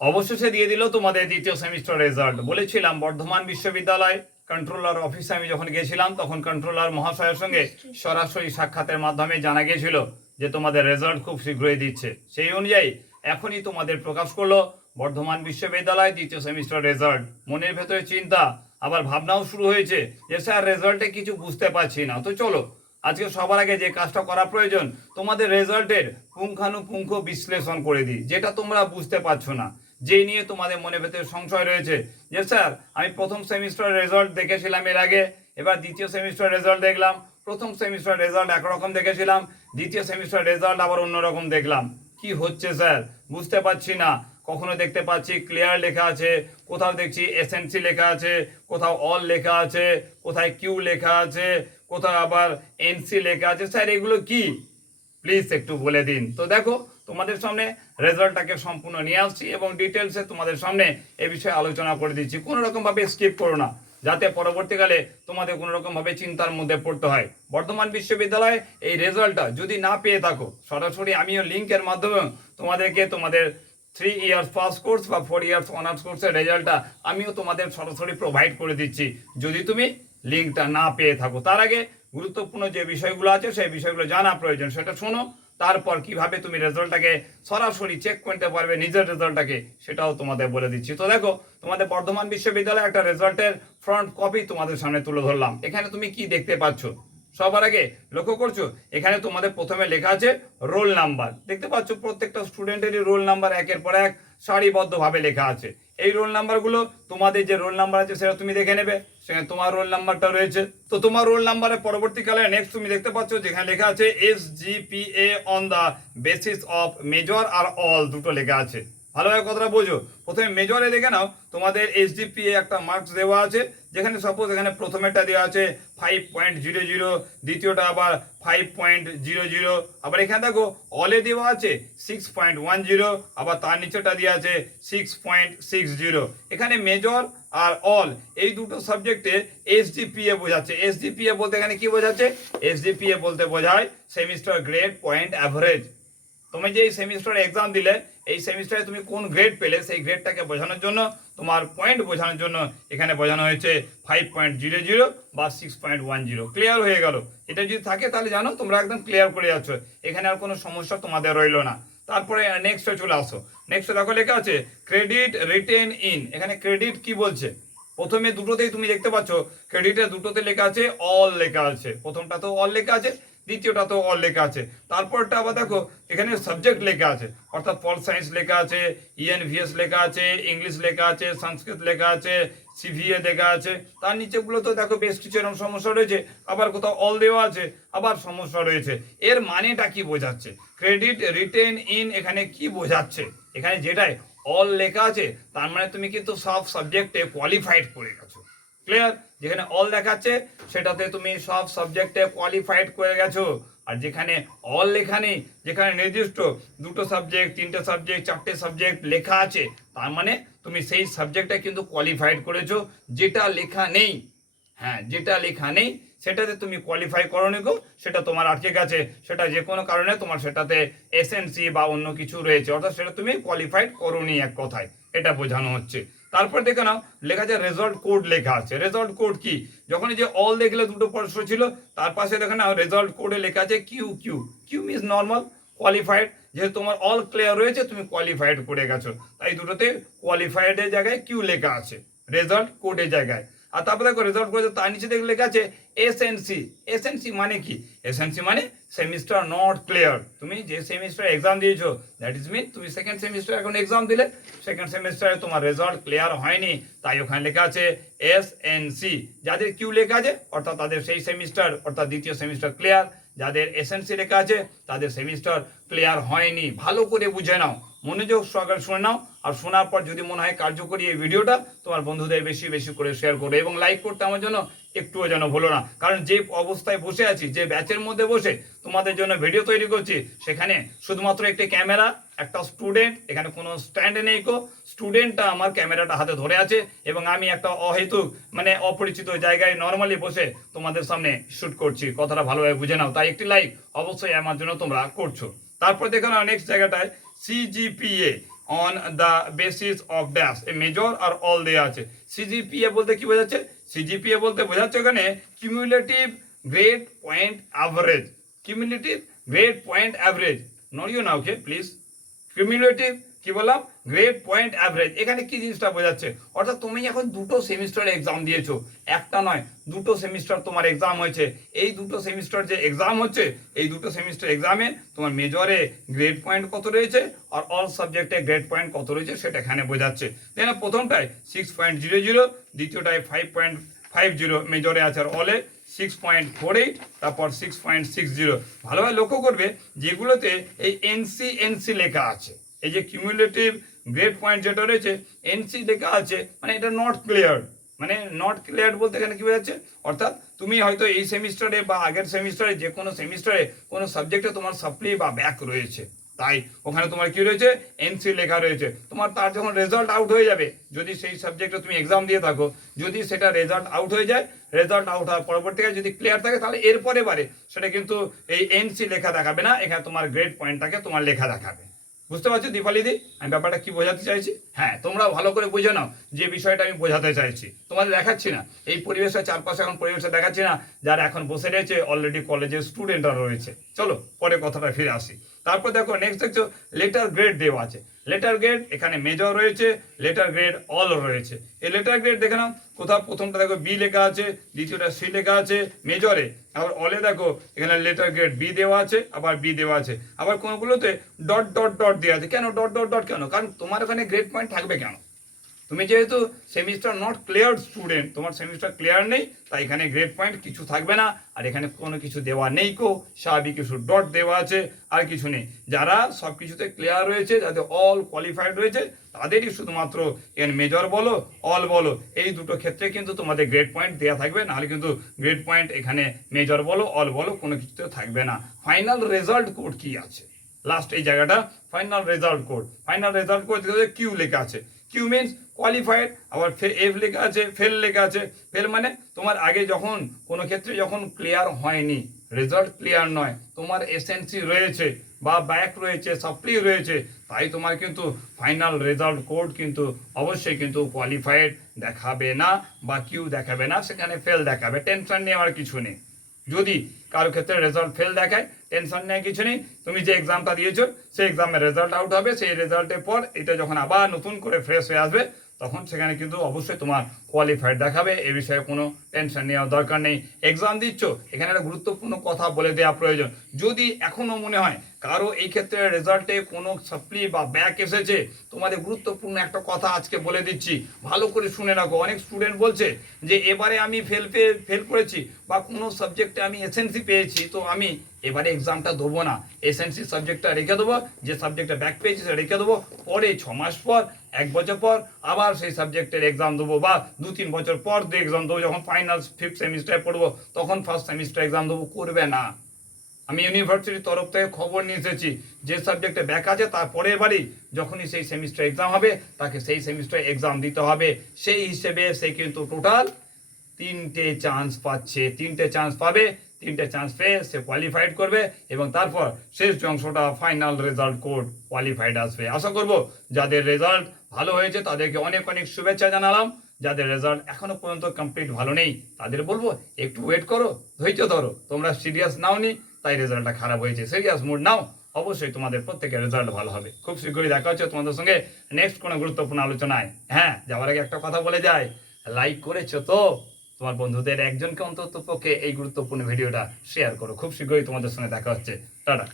অবশেষে দিয়ে দিল তোমাদের দ্বিতীয় সেমিস্টার রেজাল্ট। বলেছিলাম, বর্ধমান বিশ্ববিদ্যালয় কন্ট্রোলার অফিসে আমি যখন গেছিলাম, তখন কন্ট্রোলার মহাশয়ের সঙ্গে সরাসরি সাক্ষাতের মাধ্যমে জানা গিয়েছিল যে তোমাদের রেজাল্ট খুব শীঘ্রই দিচ্ছে। সেই অনুযায়ী এখনই তোমাদের প্রকাশ করল বর্ধমান বিশ্ববিদ্যালয় দ্বিতীয় সেমিস্টার রেজাল্ট। মনের ভেতরে চিন্তা, আবার ভাবনাও শুরু হয়েছে যে স্যার, রেজাল্টে কিছু বুঝতে পারছি না। তো চলো, আজকে সবার আগে যে কাজটা করা প্রয়োজন, তোমাদের রেজাল্টের পুঙ্খানুপুঙ্খ বিশ্লেষণ করে দিই, যেটা তোমরা বুঝতে পারছ না। যে নিয়ে তোমাদের মনে ভেতরে সংশয় রয়েছে। যে স্যার আমি প্রথম সেমিস্টার রেজাল্ট দেখেছিলাম এর আগে, এবার দ্বিতীয় সেমিস্টার রেজাল্ট দেখলাম, প্রথম সেমিস্টার রেজাল্ট একরকম দেখেছিলাম, দ্বিতীয় সেমিস্টার রেজাল্ট আবার অন্যরকম দেখলাম। কি হচ্ছে স্যার বুঝতে পারছি না। কখনো দেখতে পাচ্ছি ক্লিয়ার লেখা আছে, কোথাও দেখছি এসএনসি লেখা আছে, কোথাও অল লেখা আছে, কোথায় কিউ লেখা আছে, কোথাও আবার এনসি লেখা আছে। স্যার এগুলো কি? প্লিজ একটু বলে দিন। তো দেখো তোমাদের সামনে রেজাল্টটাকে সম্পূর্ণ নিয়ে আসছি এবং ডিটেলসে তোমাদের সামনে এ বিষয়ে আলোচনা করে দিচ্ছি। কোনো রকমভাবে স্কিপ করো না, যাতে পরবর্তীকালে তোমাদের কোনো রকমভাবে চিন্তার মধ্যে পড়তে হয়। বর্ধমান বিশ্ববিদ্যালয়ে এই রেজাল্টটা যদি না পেয়ে থাকো, সরাসরি আমিও লিঙ্কের মাধ্যমে তোমাদেরকে তোমাদের থ্রি ইয়ার্স ফার্স্ট কোর্স বা ফোর ইয়ার্স অনার্স কোর্সের রেজাল্টটা আমিও তোমাদের সরাসরি প্রোভাইড করে দিচ্ছি। যদি তুমি লিঙ্কটা না পেয়ে থাকো, তার আগে গুরুত্বপূর্ণ যে বিষয়গুলো আছে, সেই বিষয়গুলো জানা প্রয়োজন, সেটা শোনো। তারপর কীভাবে তুমি রেজাল্টটাকে সরাসরি চেক করতে পারবে নিজের রেজাল্টটাকে, সেটাও তোমাদের বলে দিচ্ছি। তো দেখো, তোমাদের বর্ধমান বিশ্ববিদ্যালয়ে একটা রেজাল্টের ফ্রন্ট কপি তোমাদের সামনে তুলে ধরলাম। এখানে তুমি কি দেখতে পাচ্ছ? সবার আগে লক্ষ্য করছ, এখানে তোমাদের প্রথমে লেখা আছে রোল নাম্বার দেখতে পাচ্ছ, প্রত্যেকটা স্টুডেন্টেরই রোল নাম্বার একের পর এক। সারিবদ্ধভাবে লেখা আছে। এই রোল নাম্বারগুলো, তোমাদের যে রোল নাম্বার আছে সেটা তুমি দেখে নেবে। সেখানে তোমার রোল নাম্বারটা রয়েছে। তো তোমার রোল নাম্বারের পরবর্তীকালে নেক্সট তুমি দেখতে পাচ্ছ যেখানে লেখা আছে S GPA on the basis of major R all দুটো লেখা আছে। ভালোভাবে কথাটা বোঝো। প্রথমে মেজরে দেখে নাও, তোমাদের এসডিপিএ একটা মার্কস দেওয়া আছে, যেখানে সাপোজ এখানে প্রথমেরটা দেওয়া আছে ফাইভ পয়েন্ট জিরো জিরো দ্বিতীয়টা আবার ফাইভ পয়েন্ট জিরো জিরো আবার এখানে দেখো অলে দেওয়া আছে সিক্স পয়েন্ট ওয়ান জিরো আবার তার নিচেটা দেওয়া আছে সিক্স পয়েন্ট সিক্স জিরো এখানে মেজর আর অল এই দুটো সাবজেক্টে এসডিপিএ বোঝাচ্ছে। এসডিপিএ বলতে এখানে কি বোঝাচ্ছে? এসডিপিএ বলতে বোঝায় সেমিস্টার গ্রেড পয়েন্ট অ্যাভারেজ তুমি যে এই সেমিস্টার এক্সাম দিলে এই সেমিস্টারে তুমি কোন গ্রেড পেলে, সেই গ্রেডটাকে বোঝানোর জন্য, তোমার পয়েন্ট বোঝানোর জন্য এখানে বোঝানো হয়েছে ফাইভ পয়েন্ট জিরো জিরো বা six point one zero clear হয়ে গেল? এটা যদি থাকে তাহলে জানো, তোমরা একদম ক্লিয়ার করে যাচ্ছ। এখানে আর কোনো সমস্যা তোমাদের রইল না। তারপরে নেক্সটে চলে আসো। নেক্সট দেখো লেখা আছে ক্রেডিট রিটেন ইন এখানে ক্রেডিট কি বলছে? প্রথমে দুটোতেই তুমি দেখতে পাচ্ছ ক্রেডিটের দুটোতে লেখা আছে অল লেখা আছে। প্রথমটা তো অল লেখা আছে দ্বিতীয়টা তো অল লেখা আছে। তারপরটা আবার দেখো, এখানে সাবজেক্ট লেখা আছে। অর্থাৎ পল সায়েন্স লেখা আছে E ইএনভিএস লেখা আছে ইংলিশ লেখা আছে সংস্কৃত লেখা আছে সিভিএ লেখা আছে। তার নিচেগুলো তো দেখো বেশ কিছু এরকম সমস্যা রয়েছে। আবার কোথাও অল দেওয়া আছে, আবার সমস্যা রয়েছে। এর মানেটা কি বোঝাচ্ছে? ক্রেডিট রিটেন ইন এখানে কি বোঝাচ্ছে? এখানে যেটাই অল লেখা আছে, তার মানে তুমি কিন্তু সব সাবজেক্টে কোয়ালিফাইড করে গেছো। ক্লিয়ার যেখানে অল দেখাচ্ছে, সেটাতে তুমি সব সাবজেক্টে কোয়ালিফাইড করে গেছো। আর যেখানে অল লেখা নেই যেখানে নির্দিষ্ট দুটো সাবজেক্ট তিনটে সাবজেক্ট চারটে সাবজেক্ট লেখা আছে, তার মানে তুমি সেই সাবজেক্টটা কিন্তু কোয়ালিফাইড করেছ, যেটা লেখা নেই। হ্যাঁ যেটা লেখা নেই, সেটাতে তুমি কোয়ালিফাই করনি গো, সেটা তোমার আটকে গেছে। সেটা যে কোনো কারণে তোমার সেটাতে এসএনসি বা অন্য কিছু রয়েছে, অর্থাৎ সেটা তুমি কোয়ালিফাইড করোনি এক কথায়। এটা বোঝানো হচ্ছে। তারপর দেখে নাও, লেখা আছে রেজাল্ট কোড লেখা আছে। রেজাল্ট কোড কি? যখন যে অল দেখলে দুটো প্রশ্ন ছিল, তার পাশে দেখে নাও রেজল্ট কোডে লেখা আছে Q Q Q means normal qualified যেহেতু তোমার অল ক্লিয়ার রয়েছে, তুমি কোয়ালিফাইড করে গেছো। তাই দুটোতে কোয়ালিফাইডের জায়গায় কিউ লেখা আছে রেজাল্ট কোডের জায়গায়। আর তারপরে দেখো রেজাল্ট করেছে তার নিচে দেখে লেখা আছে S N C S N C মানে কি? এস এন সি মানে সেমিস্টার নট ক্লিয়ার তুমি যে সেমিস্টার এক্সাম দিয়েছ দ্যাট ইজ মিন তুমি সেকেন্ড সেমিস্টার এখন এক্সাম দিলে সেকেন্ড সেমিস্টারে তোমার রেজাল্ট ক্লিয়ার হয়নি। তাই ওখানে লেখা আছে এস এন সি যাদের কিউ লেখা আছে, অর্থাৎ তাদের সেই সেমিস্টার অর্থাৎ দ্বিতীয় সেমিস্টার ক্লিয়ার যাদের এস এন সি লেখা আছে, তাদের সেমিস্টার ক্লিয়ার হয়নি। ভালো করে বুঝে নাও। মনোযোগ সহকারে শুনে নাও, আর শোনার পর যদি মনে হয় কার্যকরী এই ভিডিওটা, তোমার বন্ধুদের বেশি বেশি করে শেয়ার করবে এবং লাইক করতে আমার জন্য একটুও যেন ভুলো না। কারণ যে অবস্থায় বসে আছি, যে ব্যাচের মধ্যে বসে তোমাদের জন্য ভিডিও তৈরি করছি, সেখানে শুধুমাত্র একটি ক্যামেরা একটা স্টুডেন্ট এখানে কোনো স্ট্যান্ড নেই কো স্টুডেন্টটা আমার ক্যামেরাটা হাতে ধরে আছে এবং আমি একটা অহেতুক মানে অপরিচিত জায়গায় নর্মালি বসে তোমাদের সামনে শুট করছি। কথাটা ভালোভাবে বুঝে নাও। তাই একটি লাইক অবশ্যই আমার জন্য তোমরা করছ। তারপর দেখো না নেক্সট জায়গাটায় CGPA on the basis of dash A major R all দেওয়া আছে। সিজিপিএ বলতে কি বোঝাচ্ছে? সিজিপিএ বলতে বোঝাচ্ছে এখানে cumulative grade point average cumulative grade point average নড়িও না ওকে প্লিজ কিউমুলেটিভ কি বললাম? গ্রেড পয়েন্ট অ্যাভারেজ এখানে কি জিনিসটা বোঝাচ্ছে? অর্থাৎ তুমি এখন দুটো সেমিস্টার এক্সাম দিয়েছ। একটা নয়, দুটো সেমিস্টার তোমার এক্সাম হয়েছে। এই দুটো সেমিস্টার যে এক্সাম হচ্ছে, এই দুটো সেমিস্টার এক্সামে তোমার মেজরে গ্রেড পয়েন্ট কত রয়েছে আর অল সাবজেক্টে গ্রেড পয়েন্ট কত রয়েছে সেটা এখানে বোঝাচ্ছে। দেন প্রথমটায় সিক্স পয়েন্ট জিরো জিরো দ্বিতীয়টায় ফাইভ পয়েন্ট ফাইভ জিরো মেজরে আছে আর অলে সিক্স পয়েন্ট ফোর এইট তারপর সিক্স পয়েন্ট সিক্স জিরো ভালোভাবে লক্ষ্য করবে, যেগুলোতে এই এনসি এনসি লেখা আছে। এই যে কিউমুলেটিভ গ্রেড পয়েন্ট যেটা রয়েছে এনসি লেখা আছে মানে এটা নট ক্লিয়ার মানে নট ক্লিয়ার বলতে এখানে কি বোঝাচ্ছে? অর্থাৎ তুমি হয়তো এই সেমিস্টারে বা আগের সেমিস্টারে যে কোনো সেমিস্টারে কোনো সাবজেক্টে তোমার সাপ্লি বা ব্যাক রয়েছে। তাই ওখানে তোমার কি রয়েছে? এনসি লেখা রয়েছে। তোমার তার যখন রেজাল্ট আউট হয়ে যাবে, যদি সেই সাবজেক্টে তুমি এক্সাম দিয়ে থাকো, যদি সেটা রেজাল্ট আউট হয়ে যায় রেজাল্ট আউট হওয়ার পরবর্তীকালে যদি ক্লিয়ার থাকে, তাহলে এরপরে বারে সেটা কিন্তু এই এনসি লেখা দেখাবে না, এখানে তোমার গ্রেড পয়েন্টটাকে তোমার লেখা দেখাবে। বুঝতে পারছ, দীপালি দি? আমি ব্যাপারটা কি বোঝাতে চাইছি? হ্যাঁ তোমরা ভালো করে বুঝে নাও যে বিষয়টা আমি বোঝাতে চাইছি। তোমাদের দেখাচ্ছি না। এই পরিবেশের চারপাশে এখন পরিবেশে দেখাচ্ছি না, যারা এখন বসে রয়েছে অলরেডি কলেজের স্টুডেন্টরা রয়েছে। চলো, পরে কথাটা ফিরে আসি। তারপর দেখো নেক্সট দেখছ লেটার গ্রেড দেওয়া আছে। লেটার গ্রেড এখানে মেজর রয়েছে লেটার গ্রেড অল রয়েছে। এই লেটার গ্রেড দেখে নাও, কোথাও প্রথমটা দেখো বি লেখা আছে, দ্বিতীয়টা সি লেখা আছে মেজরে আবার অলে দেখো, এখানে লেটার গ্রেড বি দেওয়া আছে, আবার বি দেওয়া আছে। আবার কোনোগুলোতে ডট ডট ডট দেওয়া আছে। কেন ডট ডট ডট কেন? কারণ তোমার ওখানে গ্রেড পয়েন্ট থাকবে কেন? তুমি যেহেতু সেমিস্টার নট ক্লিয়ার স্টুডেন্ট তোমার সেমিস্টার ক্লিয়ার নেই, তাই এখানে গ্রেড পয়েন্ট কিছু থাকবে না। আর এখানে কোনো কিছু দেওয়া নেই কো, স্বাভাবিক কিছু ডট দেওয়া আছে, আর কিছু নেই। যারা সব কিছুতে ক্লিয়ার রয়েছে, যাদের অল কোয়ালিফাইড রয়েছে, তাদেরই শুধুমাত্র এখানে মেজর বলো অল বলো। এই দুটো ক্ষেত্রে কিন্তু তোমাদের গ্রেড পয়েন্ট দেওয়া থাকবে, নাহলে কিন্তু গ্রেড পয়েন্ট এখানে মেজর বলো অল বলো, কোনো কিছুতে থাকবে না। ফাইনাল রেজাল্ট কোড কি আছে? লাস্ট এই জায়গাটা final result code final result code Q লেখা আছে। কিউ মিনস কোয়ালিফাইড আবার এফ লেখা আছে ফেল লেখা আছে। ফেল মানে তোমার আগে যখন, কোনো ক্ষেত্রে যখন ক্লিয়ার হয়নি রেজাল্ট ক্লিয়ার নয়, তোমার এসএনসি রয়েছে বা ব্যাক রয়েছে সাপ্লি রয়েছে, তাই তোমার কিন্তু ফাইনাল রেজাল্ট কোড কিন্তু অবশ্যই কিন্তু কোয়ালিফাইড দেখাবে না বা কিউ দেখাবে না, সেখানে ফেল দেখাবে। টেনশন নেওয়ার কিছু নেই। যদি কারও ক্ষেত্রে রেজাল্ট ফেল দেখায় টেনশন নেই, কিছু নেই। তুমি যে এক্সামটা দিয়েছ, সেই এক্সামের রেজাল্ট আউট হবে। সেই রেজাল্টের পর এটা যখন আবার নতুন করে ফ্রেশ হয়ে আসবে তখন সেখানে কিন্তু অবশ্যই তোমার কোয়ালিফাইড দেখাবে, এ বিষয়ে কোনো টেনশন নেওয়ার দরকার নেই। এক্সাম দিচ্ছ, এখানে একটা গুরুত্বপূর্ণ কথা বলে দেওয়া প্রয়োজন। যদি এখনও মনে হয় কারও এই ক্ষেত্রে রেজাল্টে কোনো সাপ্লি বা ব্যাক এসেছে, তোমাদের গুরুত্বপূর্ণ একটা কথা আজকে বলে দিচ্ছি। ভালো করে শুনে রাখো। অনেক স্টুডেন্ট বলছে যে, এবারে আমি ফেল পেয়ে ফেল করেছি বা কোনো সাবজেক্টে আমি এসএনসি পেয়েছি, তো আমি এবারে এক্সামটা দেবো না। এসএনসি সাবজেক্টটা রেখে দেবো, যে সাবজেক্টটা ব্যাক পেয়েছি সেটা রেখে দেবো। পরে ছ মাস পর এক বছর পর আবার সেই সাবজেক্টের এক্সাম দেবো বা দু তিন বছর পর দিয়ে এক্সাম দেবো, যখন ফাইনাল ফিফথ সেমিস্টারে পড়ব, তখন ফার্স্ট সেমিস্টার এক্সাম দেবো, করবে না। আমি ইউনিভার্সিটির তরফ থেকে খবর নিয়ে এসেছি, যে সাবজেক্টে ব্যাক আছে, তার পরের বারই যখনই সেই সেমিস্টার এক্সাম হবে, তাকে সেই সেমিস্টার এক্সাম দিতে হবে। সেই হিসেবে সে কিন্তু টোটাল তিনটে চান্স পাচ্ছে। তিনটে চান্স পাবে, তিনটে চান্স পেয়ে সে কোয়ালিফাইড করবে এবং তারপর শেষ অংশটা ফাইনাল রেজাল্ট কোড কোয়ালিফাইড আসবে। আশা করব যাদের রেজাল্ট ভালো হয়েছে, তাদেরকে অনেক অনেক শুভেচ্ছা জানালাম। যাদের রেজাল্ট এখনও পর্যন্ত কমপ্লিট ভালো নেই, তাদের বলব, একটু ওয়েট করো, ধৈর্য ধরো। তোমরা সিরিয়াস নাও নি তাই রেজাল্টটা খারাপ হয়েছে। সিরিয়াস মুড নাও, অবশ্যই তোমাদের প্রত্যেকের রেজাল্ট ভালো হবে। খুব শীঘ্রই দেখা হচ্ছে তোমাদের সঙ্গে নেক্সট কোনো গুরুত্বপূর্ণ আলোচনায়। হ্যাঁ যাওয়ার আগে একটা কথা বলে যায় লাইক করেছ তো? তোমার বন্ধুদের একজনকে অন্তত পক্ষে এই গুরুত্বপূর্ণ ভিডিওটা শেয়ার করো। খুব শীঘ্রই তোমাদের সঙ্গে দেখা হচ্ছে। টাটা।